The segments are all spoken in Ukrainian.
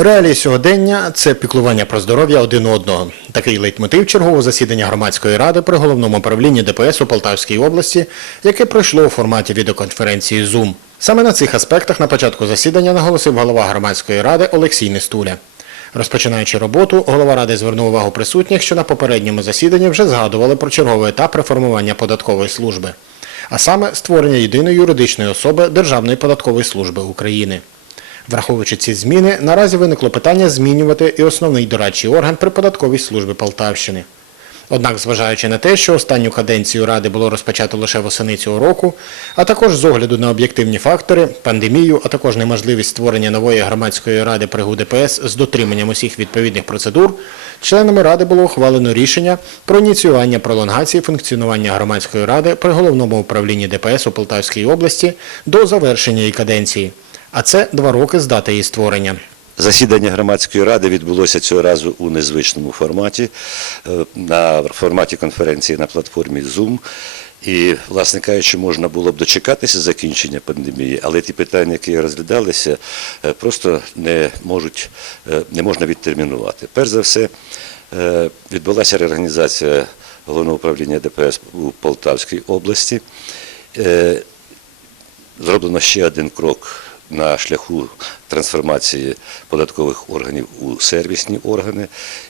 Реалії сьогодення це піклування про здоров'я один одного. Такий лейтмотив чергового засідання громадської ради при головному управлінні ДПС у Полтавській області, яке пройшло у форматі відеоконференції Zoom. Саме на цих аспектах на початку засідання наголосив голова громадської ради Олексій Нестуля. Розпочинаючи роботу, голова ради звернув увагу присутніх, що на попередньому засіданні вже згадували про черговий етап реформування податкової служби, а саме створення єдиної юридичної особи Державної податкової служби України. Враховуючи ці зміни, наразі виникло питання змінювати і основний дорадчий орган при податковій службі Полтавщини. Однак, зважаючи на те, що останню каденцію Ради було розпочато лише восени цього року, а також з огляду на об'єктивні фактори, пандемію, а також неможливість створення нової громадської ради при ГУДПС з дотриманням усіх відповідних процедур, членами Ради було ухвалено рішення про ініціювання пролонгації функціонування громадської ради при головному управлінні ДПС у Полтавській області до завершення її каденції. А це два роки з дати її створення. Засідання громадської ради відбулося цього разу у незвичному форматі, е, на форматі конференції на платформі Zoom. І, власне кажучи, можна було б дочекатися закінчення пандемії, але ті питання, які розглядалися, е, просто не можуть, е, не можна відтермінувати. Перш за все, відбулася реорганізація головного управління ДПС у Полтавській області. Зроблено ще один крок на шляху трансформації податкових органів у сервісні органи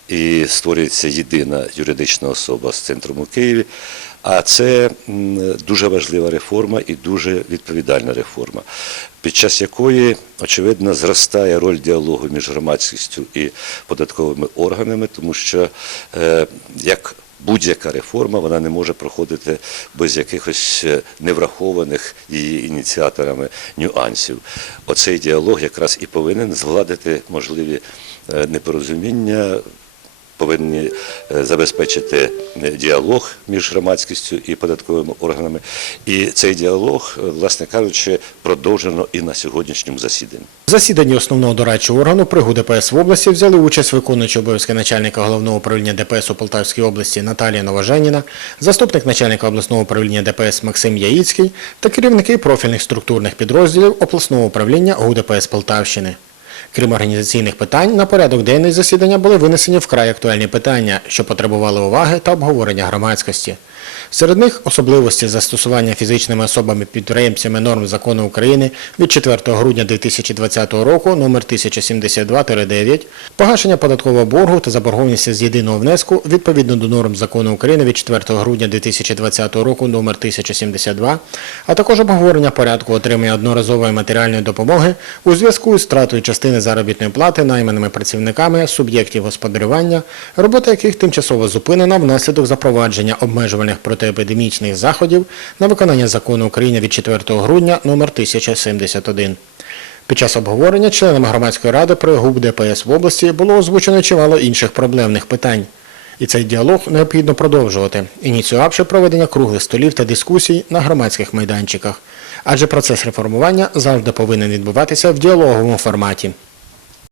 і створюється єдина юридична особа з центром у Києві. А це дуже важлива реформа і дуже відповідальна реформа, під час якої, очевидно, зростає роль діалогу між громадськістю і податковими органами, тому що е, як будь-яка реформа вона не може проходити без якихось е, неврахованих її ініціаторами нюансів. Оцей діалог якраз і повинен згладити можливі е, непорозуміння. Повинні е, забезпечити е, діалог між громадськістю і податковими органами. І цей діалог, е, власне кажучи, продовжено і на сьогоднішньому засіданні. В засіданні основного дорадчого органу при ГУДПС в області взяли участь виконуючий обов'язки начальника головного управління ДПС у Полтавській області Наталія Новоженіна, заступник начальника обласного управління ДПС Максим Яїцький та керівники профільних структурних підрозділів обласного управління ГУДПС Полтавщини. Крім організаційних питань, на порядок денний засідання були винесені вкрай актуальні питання, що потребували уваги та обговорення громадськості. Серед них особливості застосування фізичними особами-підприємцями норм закону України від 4 грудня 2020 року номер 1072-9, погашення податкового боргу та заборгованості з єдиного внеску відповідно до норм закону України від 4 грудня 2020 року номер 1072, а також обговорення порядку отримання одноразової матеріальної допомоги у зв'язку з втратою частини заробітної плати найманими працівниками суб'єктів господарювання, робота яких тимчасово зупинена внаслідок запровадження обмежувальних протиепідемічних заходів на виконання закону України від 4 грудня номер 1071. Під час обговорення членами громадської ради при ГУБ ДПС в області було озвучено чимало інших проблемних питань. І цей діалог необхідно продовжувати, ініціювавши проведення круглих столів та дискусій на громадських майданчиках. Адже процес реформування завжди повинен відбуватися в діалоговому форматі.